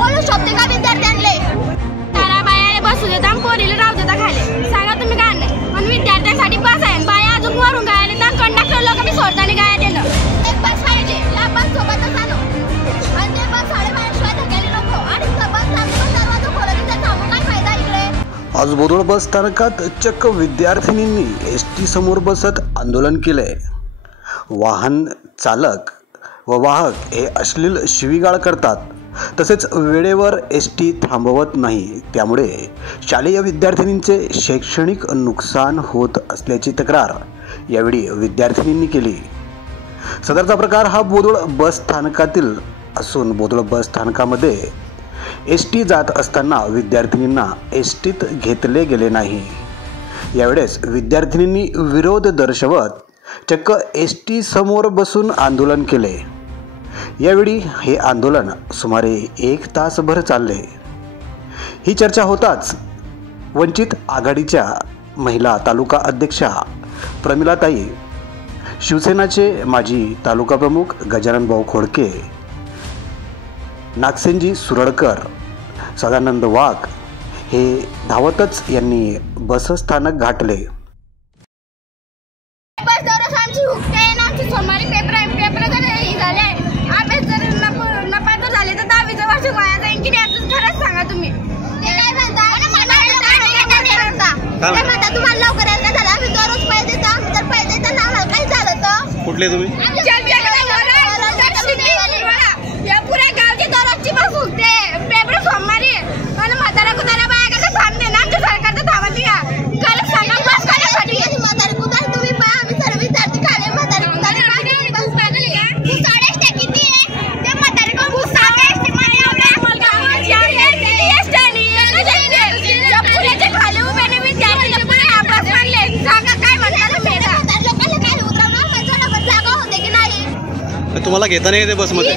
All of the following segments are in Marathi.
बोलू शकते का विद्यार्थ्यांना? तारा बायाला बसू देता पोरीला राहू देता खाली, सांगा तुम्ही काय नाही. पण विद्यार्थ्यांसाठी बस आहे, बाया अजून वरून गायला तर कंडक्टर लोक बी सोडताना गाया देणं. एक बस पाहिजे, या बस सोबतच आणू आणि ते बस 12:30 शिवाय धक्याला नको. आणि बस थांबून दरवाजा खोला की त्या थांबून काय फायदा इकडे? आज बोदोळ बस स्थानकात चक्क विद्यार्थिनींनी एसटी समोर बसत आंदोलन केलंय. वाहन चालक व वाहक हे अश्लील शिवीगाळ करतात, तसेच वेळेवर एसटी थांबवत नाही. त्यामुळे शालेय विद्यार्थिनींचे शैक्षणिक नुकसान होत असल्याची तक्रार यावेळी विद्यार्थिनींनी केली. सदरचा प्रकार हा बोदोळ बस स्थानकातील असून बोदोळ बस स्थानकामध्ये एसटी जात असताना विद्यार्थिनींना एसटीत घेतले गेले नाही. यावेळेस विद्यार्थिनींनी विरोध दर्शवत चक्क एसटी समोर बसून आंदोलन केले. यावेळी हे आंदोलन सुमारे 1 तासभर चालले. ही चर्चा होताच वंचित आघाडीच्या महिला तालुका अध्यक्षा प्रमिलाताई, शिवसेनाचे माजी तालुका प्रमुख गजानन भाऊ खोडके, नागसेनजी सुरळकर, सदानंद वाघ हे धावतच यांनी बसस्थानक गाठले. कुठले तुम्ही? पुऱ्या गावची दररोजची बस उगते, पेपर सोमवारी आणि म्हातारा कुतारा बाया कसं थांबते ना आमच्या सरकारचं थांबते का? खरंच सांगा बस कशासाठी? म्हातारा कुतारा तुम्ही पहा, आम्ही सर्व विद्यार्थी खाले म्हातारा कुतारा बस पागल का? घुसाडे स्टे किती आहे? त्या म्हातारे कोण घुसाडे स्टे मारे आपल्या पुण्याचे खाली उभे नाही विद्यार्थी पुढे अभ्यास मानले. सांगा काय म्हणतात लोकांना काय उतरवणार म्हणजे जागा होते की नाही? तुम्हाला घेता नाही येते बसमध्ये?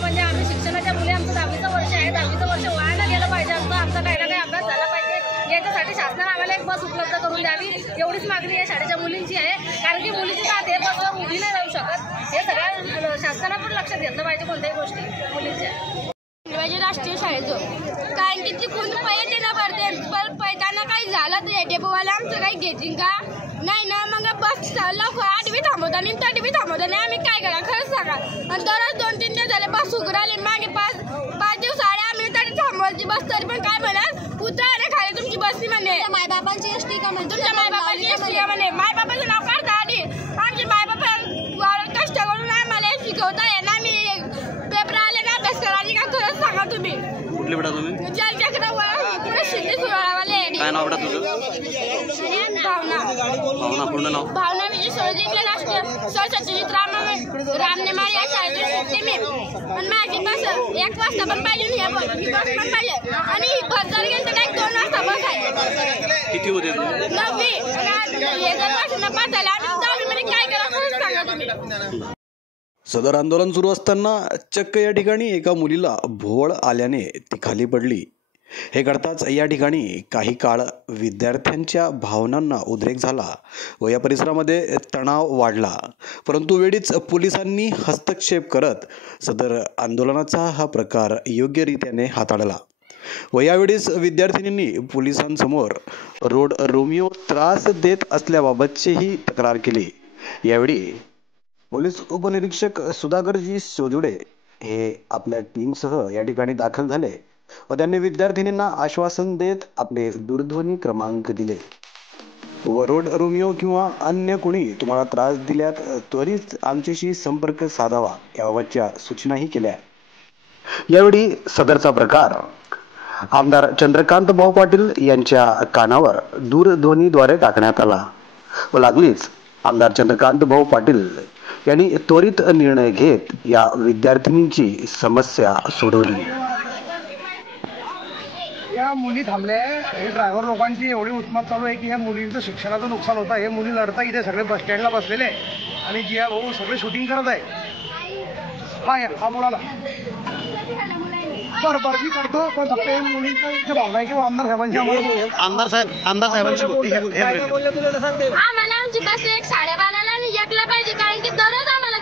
म्हणजे आम्ही शिक्षणाच्या मुली, आमचं 10वीचं वर्ष आहे, 10वीचं वर्ष व्हायला गेलं पाहिजे. आमचा काही ना काही अभ्यास झाला पाहिजे. याच्यासाठी शासनाने आम्हाला एक बस उपलब्ध करून द्यावी एवढीच मागणी या शाळेच्या मुलींची आहे. कारण की मुलीची जात हे बसवर उभी नाही राहू शकत. हे सगळ्या शासनाने पण लक्षात घेतलं पाहिजे कोणत्याही गोष्टी मुलींच्या. राष्ट्रीय शाळेचं कारण की तिकडून पैसे देणं पडते, पण पैताना काही झालं तर डेपोवाला आमचं काही घेतील का नाही ना. मग बस लवकर 8वी थांबवता आणि 3वी थांबवता नाही. आम्ही काय करा खरंच सांगा. आणि दररोज 2-3 दिवस झाले बस उघडाले, मागे 5 दिवस आले आम्ही तरी थांबवायची बस, तरी पण काय म्हणाल उतरा खाली तुमची बसनी म्हणे. मायबापांची एसटी का म्हणे? तुमच्या मायबापाची एसटी का म्हणे? मायबापाचं नाव काढता आधी. आमची मायबापा कष्ट करून आम्हाला शिकवता आहे ना. आम्ही पेपर आले ना अभ्यास करायची का? खरंच सांगा तुम्ही. कुठले बेटा तुम्ही? पुढे शिंदे सुरावाले. काय नाव बेटा तुझं? भावना. पूर्ण नाव? भावना विजय सोळजिंकले राष्ट्रीय सचित रामने मारी या शाळेची सुट्टी मी. पण माझी बस 1 वाजता पण पाहिजे, ही बस पण पाहिजे. आणि ही बस जर गेली तर 2 वाजता बस आहे. किती होते? 9वी. हे जर वर्षांना पास झाले आम्ही 10वी मध्ये काय करा खरंच सांगा तुम्ही. सदर आंदोलन सुरू असताना चक्क या ठिकाणी एका मुलीला भोवळ आल्याने ती खाली पडली. हे घडताच या ठिकाणी काही काळ विद्यार्थ्यांच्या भावनांना उद्रेक झाला व या परिसरामध्ये तणाव वाढला. परंतु वेळीच पोलिसांनी हस्तक्षेप करत सदर आंदोलनाचा हा प्रकार योग्यरित्याने हाताळला व यावेळीस विद्यार्थिनींनी पोलिसांसमोर रोड रोमिओ त्रास देत असल्याबाबतचीही तक्रार केली. यावेळी पोलीस उपनिरीक्षक सुधाकरजी सोजुडे हे आपल्या टीमसह या ठिकाणी दाखल झाले व त्यांनी विद्यार्थिनींना आश्वासन देत आपले दूरध्वनी क्रमांक दिले व रोड रोमिओ किंवा अन्य कोणी तुम्हाला त्रास दिल्यात त्वरित आमच्याशी संपर्क साधावा याबाबतच्या सूचनाही केल्या. यावेळी सदरचा प्रकार आमदार चंद्रकांत भाऊ पाटील यांच्या कानावर दूरध्वनीद्वारे टाकण्यात आला व लागलीच आमदार चंद्रकांत भाऊ पाटील यांनी त्वरित निर्णय घेत या विद्यार्थिनींची समस्या सोडवली. या मुली थांबल्या. हे ड्रायव्हर लोकांची एवढी उत्मात चालू आहे की या मुलींचं शिक्षणाचं नुकसान होतं. हे मुली लढता इथे सगळे बस स्टँडला बसलेले आणि जिया भाऊ सगळे शूटिंग करत आहे. हा मुलाला बरं मी करतो, पण फक्त मुलींचा इथे भावना आहे किंवा आमदार साहेबांची आमदार साहेबांची आम्हाला आमची बस 1:12ला आणि 1ला पाहिजे. कारण की दररोज आम्हाला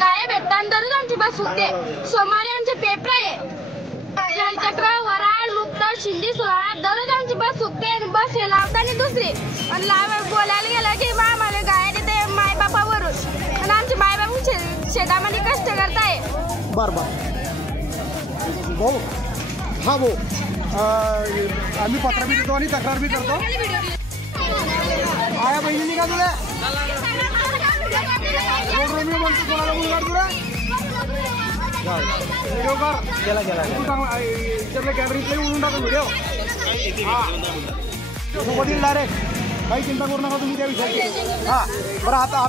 गाय भेटतात. आणि दररोज आमची बस सुटते. सोमवारी आमचे पेपर आहे. जलचक्र, वराड, मुक्ता, शिंदी, सोहळा दररोज आमची बस सुटते आणि बस लावताना दुसरी आणि बोलायला गेलं की आम्हाला गाय देते मायबापावरून आणि आमचे मायबाप शेतामध्ये कष्ट करताय. बर भाऊ, हा भाऊ, आम्ही पत्र बी देतो आणि तक्रार बी करतो. आया बहिणींनी का तुला म्हणतो कोणाला मुलगा तुला व्हिडिओ कर गेला इकडल्या गॅलरीतले उडून टाका व्हिडिओ सोबत येईल डायरेक्ट. काही चिंता करू नका तुम्ही त्या विषयाची. हां बरं आता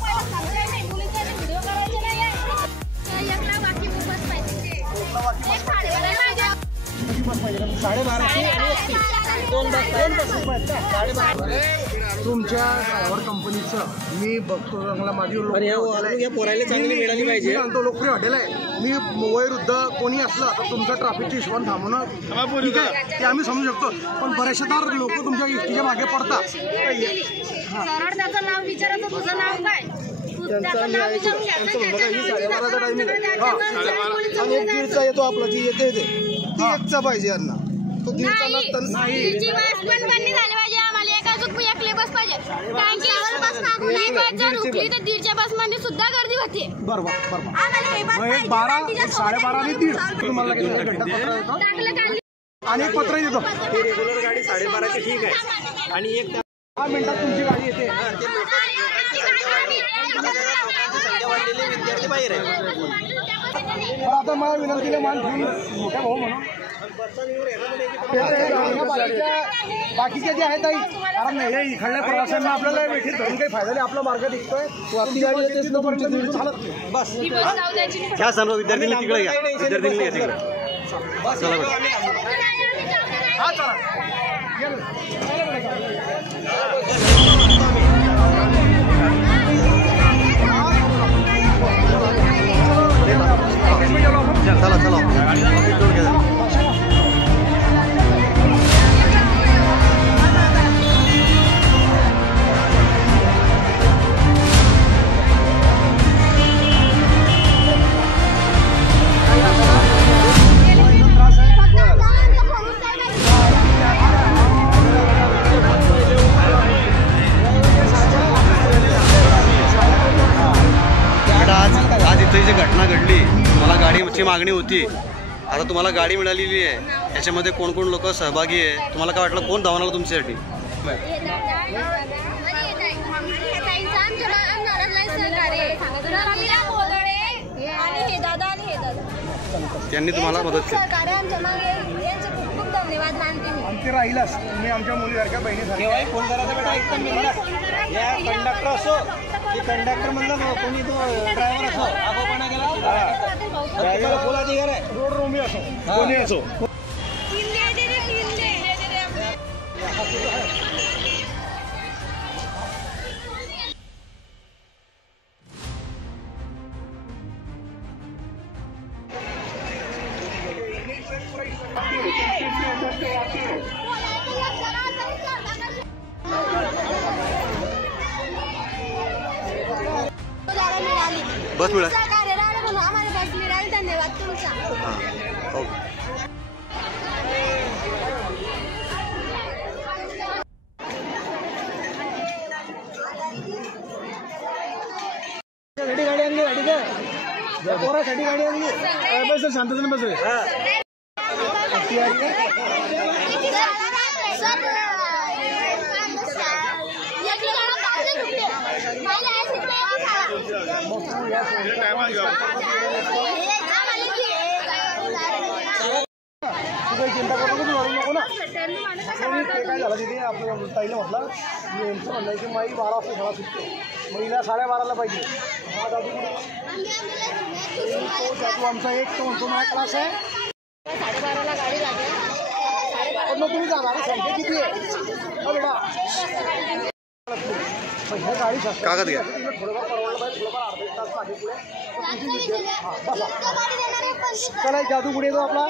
तुमच्या ड्रायव्हर कंपनीचं मी बघतो मला माझी चांगली मिळाली पाहिजे. लोकप्रिय हॉटेल आहे. मी वयोवृद्ध कोणी असलं तर तुमचं ट्रॅफिकची हिशोबाने थांबवणं ठीक आहे ते आम्ही समजू शकतो. पण बरेचशा लोक तुमच्या इष्टीच्या मागे पडतात. सरळ त्याचं नाव विचारायचं, तुझं नाव काय, त्याचं नाव विचारून घ्यायचं. 12:30चा टायमिंग आहे आणि 1:30चा येतो आपला जी येते ते 1चा पाहिजे यांना. तो 1:30चा नसताना आम्हाला एका अजून एकली बस पाहिजे कारण की नाही बस जर उठली तर 1:30च्या बसमध्ये सुद्धा गर्दी होते. बरोबर 12, 12:30 आणि 1:30 तुम्हाला आणि एक पत्र देतो. रेग्युलर गाडी 12:30ची ठीक आहे आणि 10 मिनिटात तुमची गाडी येते. विद्यार्थी बाहेर आहे. आता मला विनंतीला मान घेऊन मोठ्या भाऊ म्हणून बाकीच्या जे आहेत कारण हे इकडल्या प्रवाशांना आपल्याला भेटीत धरून काही फायदा नाही. आपला मार्ग दिसतोय आपली गाडी येते तोपर्यंत चालत नाही. बस घ्या सर्व विद्यार्थ्यांनी तिकडे घ्या. विद्यार्थ्यांनी घ्या तिकडे. चला हा चला चला चला आज इथे जी घटना घडली तुम्हाला गाडीची मागणी होती. आता तुम्हाला गाडी मिळालेली आहे. याच्यामध्ये कोण कोण लोक सहभागी आहे तुम्हाला काय वाटलं कोण धावून आलं तुमच्यासाठी? त्यांनी तुम्हाला मदत केली. आमची राहिलाच तुम्ही आमच्या मुलीसारख्या बहिणीसारख्या फोन करायचा बेटा एकदम बिनधास्त. या कंडक्टर असो की कंडक्टर म्हणलं कोणी तो ड्रायव्हर असो आगोपणा केला ड्रायव्हर फुल अधिकार आहे. रोड रोमी असो कोणी असो. बस मिळाली. आम्हाला बस मिळाली. धन्यवाद तुमचा. गाडी आणली गाडी का पोरासाठी गाडी आणली. बस शांततेने बस. काही चिंता करू नको नको ना. काय झालं तिथे आपलं ताईला म्हटलं मी यांचं म्हणलं की माई 12 वाजता शाळा सुटते महिला 12:30ला पाहिजे. हा दादू तो जातो आमचा एक तो म्हणतो माझा क्लास आहे 12:30ला गाडी लागेल. पण मग तुम्ही जाणार संख्या किती आहे बेटा हे गाडी कागद घ्या. थोडंफार परवडलं पाहिजे. थोडंफार अर्धा 1 तास मागे पुढे चला जादू पुढे येतो आपला.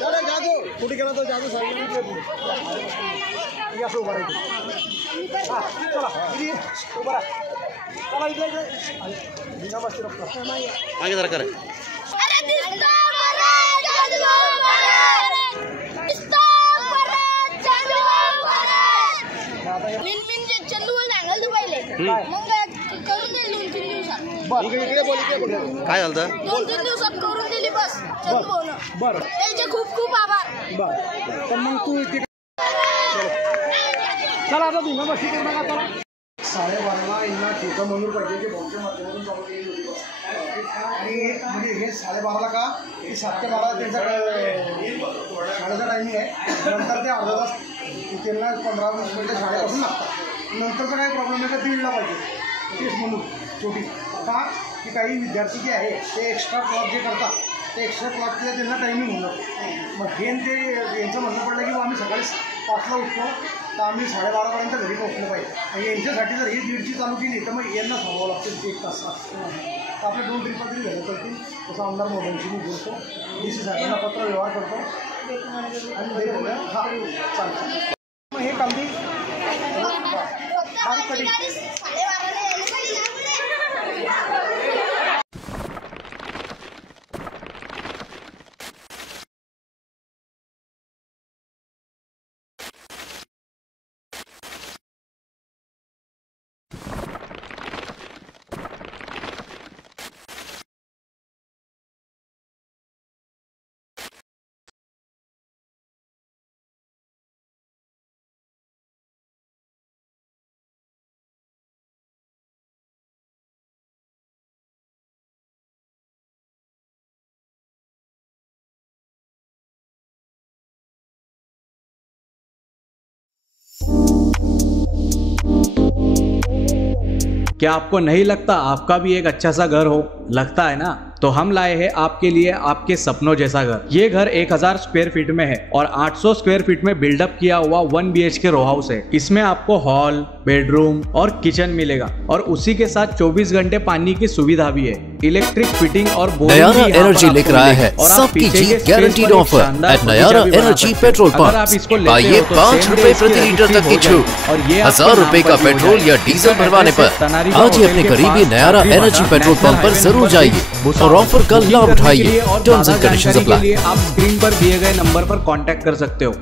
जादू कुठे गेला तो जादू सांगितलं असं उभा राहायचं. हां चला किती उभा राहा. चला इकडे बिना बसते मागे जरा करा. करून दिली 2-3 दिवसात. काय झालं? 2-3 दिवसात करून दिली बस चंदू भाऊनं. बरं त्यांचे खूप खूप आभार. बरं तर मग तू इथे चला आता तू बस इकडे बघा चला. 12:30ला यांना ठेका मंजूर पाहिजे की भाऊच्या माध्यमातून चालू केली होती बस. आणि म्हणजे हे 12:30ला का की 7 ते 12 त्यांचा शाळेचा टायमिंग आहे. नंतर ते अर्धा तास त्यांना 15-20 मिनिटं शाळेपासून लागतात. नंतरचा काही प्रॉब्लेम आहे का 1:30ला पाहिजे तेच म्हणून छोटी का की काही विद्यार्थी जे आहे ते एक्स्ट्रा क्लास जे करतात ते एक्स्ट्रा क्लासचे त्यांना टायमिंग होणार. मग हे ते यांचं म्हणणं पडलं की आम्ही सकाळी 5ला उठतो तर आम्ही 12:30पर्यंत घरी पोहोचलो पाहिजे. आणि यांच्यासाठी जर ही 1:30ची चालू केली तर मग यांना थांबावं लागतं 1 तास. तर आपल्या 2 ट्रिपा तरी झालं करतील. तसं आमदार मोबाईलशी मी बोलतो DC साहेबांना पत्र व्यवहार करतो आणि हां चालतं. मग हे कामदी बारीक कधी क्या आपको नहीं लगता आपका भी एक अच्छा सा घर हो? लगता है ना? तो हम लाए हैं आपके लिए आपके सपनों जैसा घर। ये घर 1000 स्क्वायर फीट में है और 800 स्क्वायर फीट में बिल्डअप किया हुआ 1 BHK रो हाउस है। इसमें आपको हॉल, बेडरूम और किचन मिलेगा और उसी के साथ 24 घंटे पानी की सुविधा भी है। इलेक्ट्रिक फिटिंग और नयारा एनर्जी लेकर आया है सबकी जीत guaranteed offer at Nayara energy petrol pump. पाइए 5 रुपए प्रति लीटर तक की छूट। 1000 रुपए का पेट्रोल या डीजल भरवाने पर आज ही अपने करीबी नयारा एनर्जी पेट्रोल पंप पर जरूर जाइए और ऑफर का लाभ उठाइए। Terms end conditions apply. आप स्क्रीन पर दिए गए नंबर पर कांटेक्ट कर सकते हो।